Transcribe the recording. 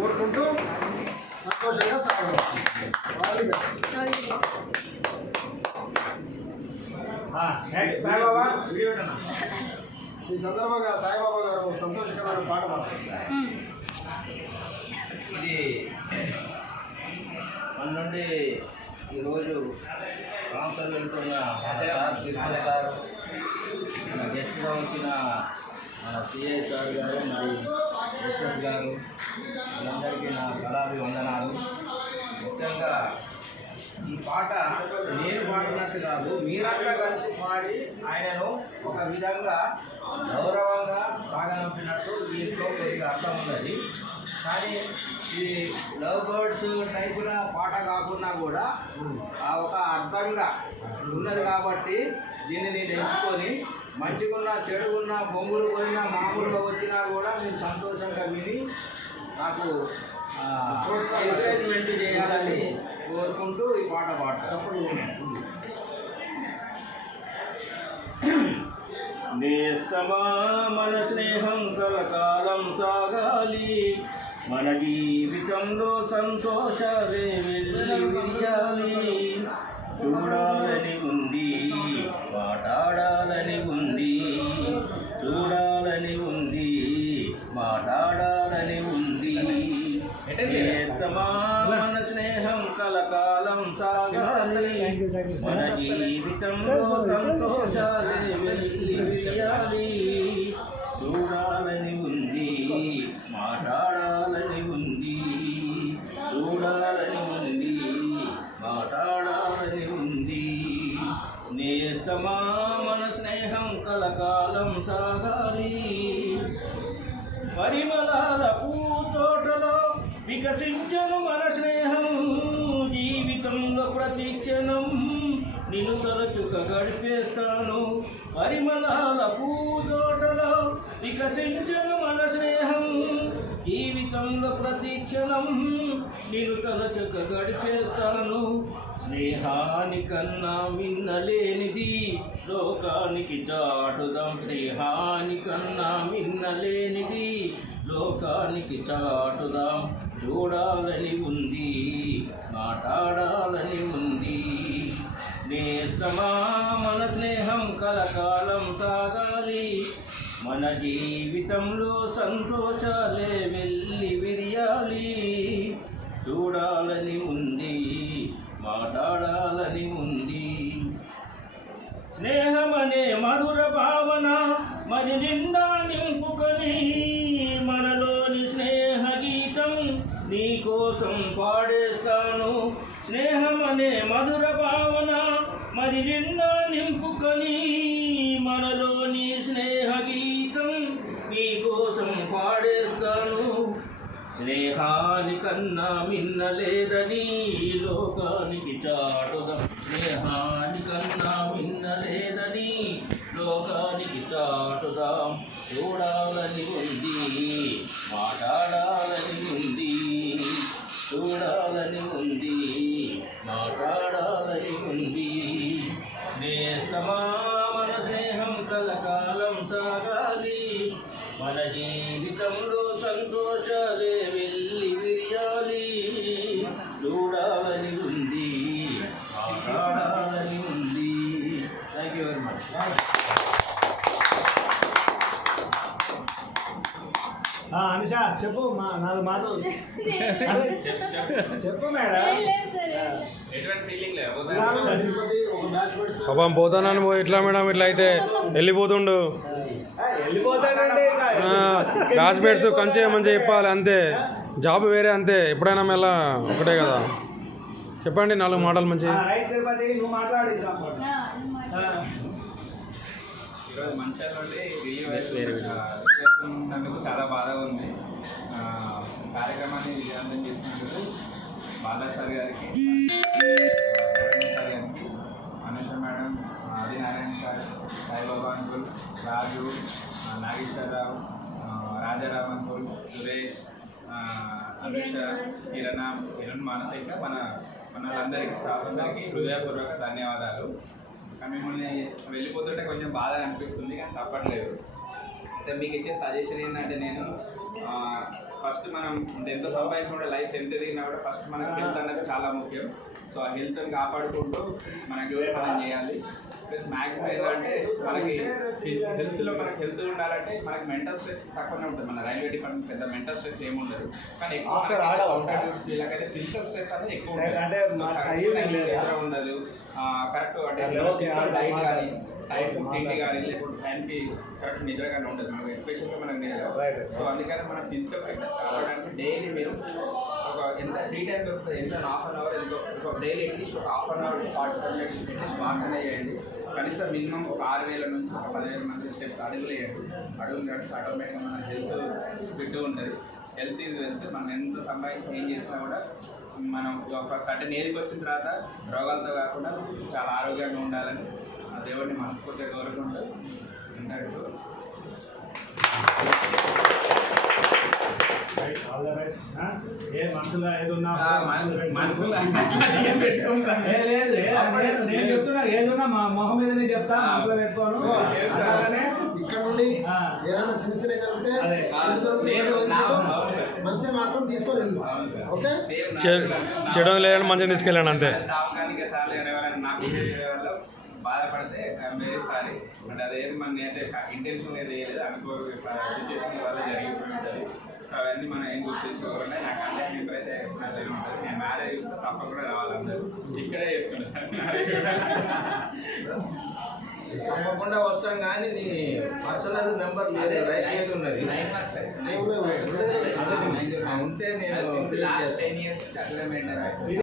కోరుకుంటూ సంతోషంగా సాగవచ్చు. ఈ సందర్భంగా సాయిబాబా గారు సంతోషకరమైన పాట పాడుతున్నారు. ఇది మన నుండి ఈరోజు ట్రాన్స్ఫర్ వెళ్తున్న సార్ తిరుపతి సార్, మన గెస్ట్గా వచ్చిన మన సిఐ సార్ గారు, మరి ఎస్ఎస్ గారు, వీళ్ళందరికీ నా కళాభివందనాలు. ముఖ్యంగా ఈ పాట నేను పాడినట్టు కాదు, మీరంతా కలిసి పాడి ఆయనను ఒక విధంగా గౌరవంగా సాగనంపినట్టు దీంట్లో కొద్దిగా అర్థం ఉన్నది. కానీ ఇది లవ్ బర్డ్స్ టైపుల పాట కాకుండా కూడా ఒక అర్థంగా ఉన్నది కాబట్టి దీన్ని నేను ఎంచుకొని మంచిగున్నా చెడుగున్నా బొంగులు పోయినా మామూలుగా వచ్చినా కూడా నేను సంతోషంగా విని నాకు ఎంకరేజ్మెంట్ చేయాలని కోరుకుంటూ ఈ పాట పాడతాను. నేస్తమా మన స్నేహం కలకాలం సాగాలి, మన జీవితంలో సంతోషాలే వెల్లివిరియాలి. చూడాలని ఉంది, మాట్లాడాలని ఉంది, చూడాలని ఉంది, మాట్లాడాలని ఉంది. నేస్తమా మన స్నేహం కలకాలం సాగాలి, మన జీవితంలో సంతోషాలే వెల్లివిరియాలి. చూడాలని ఉంది, మాట్లాడాలని ఉంది, చూడాలని ఉంది, మాట్లాడాలని ఉంది. నేస్తమా మన స్నేహం కలకాలం సాగాలి. పరిమళాల పూతోటలో వికసించను మన స్నేహం, జీవితంలో ప్రతిక్షణం నిన్ను తలచుక గడిపేస్తాను. పరిమళాల పూతోటలో వికసించను మన స్నేహం, జీవితంలో ప్రతిక్షణం నిన్ను తలచుక గడిపేస్తాను. స్నేహానికన్నా మిన్నలేనిది లోకానికి చాటుదాం, స్నేహానికన్నా మిన్నలేనిది లోకానికి చాటుదాం. చూడాలని ఉంది, మాట్లాడాలని ఉంది. నేస్తమా మన స్నేహం కలకాలం సాగాలి, మన జీవితంలో సంతోషాలే వెల్లివిరియాలి. చూడాలని ఉంది, మాట్లాడాలని ఉంది. స్నేహమనే మధుర భావన మరి నిండా నింపుకొని, మనలోని స్నేహ గీతం నీకోసం పాడేస్తాను. స్నేహమనే మధుర భావన మరి నిండా నింపుకొని, మనలోని స్నేహ గీతం నీకోసం పాడేస్తాను. స్నేహానికన్నా మిన్నలేదని లోకానికి చాటుదాం, స్నేహానికన్నా మిన్నలేదని లోకానికి చాటుదాం. చూడాలని ఉంది, మాట్లాడాలని ఉంది, చూడాలని ఉంది, మాట్లాడాలని ఉంది. నేస్తమా మన స్నేహం కలకాలం సాగాలి, మన జీవితంలో సంతోషాలే వెల్లివిరియాలి. చూడాలని ఉంది, మాట్లాడాలని ఉంది. Thank you very much. Anisha చెప్పు, నాలుగు మాటలు చెప్పు మేడం. పాపం పోతానని ఇట్లా మేడం, ఇట్లా అయితే వెళ్ళిపోతుండు. క్లాస్మేట్స్ కంచే మంచిగా చెప్పాలి అంతే, జాబ్ వేరే అంతే, ఎప్పుడైనా మళ్ళా ఒకటే కదా. చెప్పండి నాలుగు మాటలు మంచిగా. ఈరోజు మంచిగా నందుకు చాలా బాధగా ఉంది. కార్యక్రమాన్ని విజయవంతం చేసినందుకు బాలా సార్ గారికి, సార్ గారికి, Anusha madam, Adinarayana sir, Saibaba uncle, Raju, Nageswararao, Rajaram uncle, Suresh, Anusha, Kiran మానసిక, మనలందరికీ స్టాఫ్ అందరికీ హృదయపూర్వక ధన్యవాదాలు. మిమ్మల్ని వెళ్ళిపోతుంటే కొంచెం బాధ అనిపిస్తుంది, కానీ తప్పట్లేదు. అయితే మీకు ఇచ్చే సజెషన్ ఏంటంటే, నేను ఫస్ట్ మనం ఎంత సంపాదించుకుంటే లైఫ్ ఎంత ఎదిగినా కూడా ఫస్ట్ మనకి హెల్త్ అనేది చాలా ముఖ్యం. సో ఆ హెల్త్ని కాపాడుకుంటూ మనకి ఎవరే పని చేయాలి. ప్లస్ మ్యాక్సిమం ఏంటంటే మనకి హెల్త్లో మనకి హెల్త్ ఉండాలంటే మనకి మెంటల్ స్ట్రెస్ తక్కువనే ఉంటుంది. మన రైల్వే డిపార్ట్మెంట్ పెద్ద మెంటల్ స్ట్రెస్ ఏమి ఉండదు, కానీ ఎక్కువ వీళ్ళకైతే ఫిజికల్ స్ట్రెస్ అనేది ఎక్కువ ఉంటుంది. ఉండదు కరెక్ట్ అంటే డైట్ కానీ టైం తిండి కానీ లేకపోతే టైంకి కరెక్ట్ నిద్ర కానీ ఉండదు మనకు, ఎస్పెషల్గా మనకు నిద్ర. సో అందుకని మన ఫిజికల్ ఫిట్నెస్ కావడానికి డైలీ మీరు ఒక ఎంత ఫ్రీ టైం దొరుకుతుంది, ఎంత హాఫ్ అన్ అవర్ ఎంత ఒక డైలీ అట్లీస్ట్ ఒక half an hour 45 minutes at least walk అనేది చేయండి. కనీసం మినిమం ఒక 6,000 నుంచి ఒక 10,000 మంది స్టెప్స్ అడుగులు వేయండి. అడుగులు నడిచి ఆటోమేటిక్గా మన హెల్త్ ఫిట్ ఉంటుంది. హెల్త్ ఇది వెళ్తే మనం ఎంత సంపాదించి ఏం చేసినా కూడా మనం ఒక సర్టెన్ ఏజ్కి వచ్చిన తర్వాత రోగాలతో కాకుండా చాలా ఆరోగ్యంగా ఉండాలని ఆ దేవుడిని మనస్ఫూర్తిగా కోరుకుంటూ ఇంతకు ఆల్ ద బెస్ట్. ఏ మనసులో ఏది ఉన్నా నేను చెప్తున్నా, ఏదున్నా మా మొహం మీదనే చెప్తా, మనసులో పెట్టుకోను. అలాగనే ఇక్కడ నుండి ఏదైనా చిన్న చిన్న జరిగితే మంచిగా మాత్రం తీసుకొని వెళ్ళు. ఓకే, చెడు లేదని మంచిగా తీసుకెళ్ళండి అంతే. బాధపడితే వేరే సారి అంటే అదేది మన అయితే ఇంటెన్షన్ ఏది వేయలేదు అనుకో సిచ్యువేషన్ వల్ల జరిగిపోయి ఉంటుంది. సో అవన్నీ మనం ఏం గుర్తించుకోకుండా నా కంటెంట్ నెంబర్ అయితే ఉంటుంది. నేను మ్యారేజ్ చూస్తే తప్పకుండా రావాలి, అందరూ ఇక్కడే చేసుకుంటాను. తప్పకుండా వస్తాం, కానీ నీ పర్సనల్ నెంబర్ రైట్ ఉన్నది ఉంటే నేను లాస్ట్ 10 years అట్లా మెయింటైన్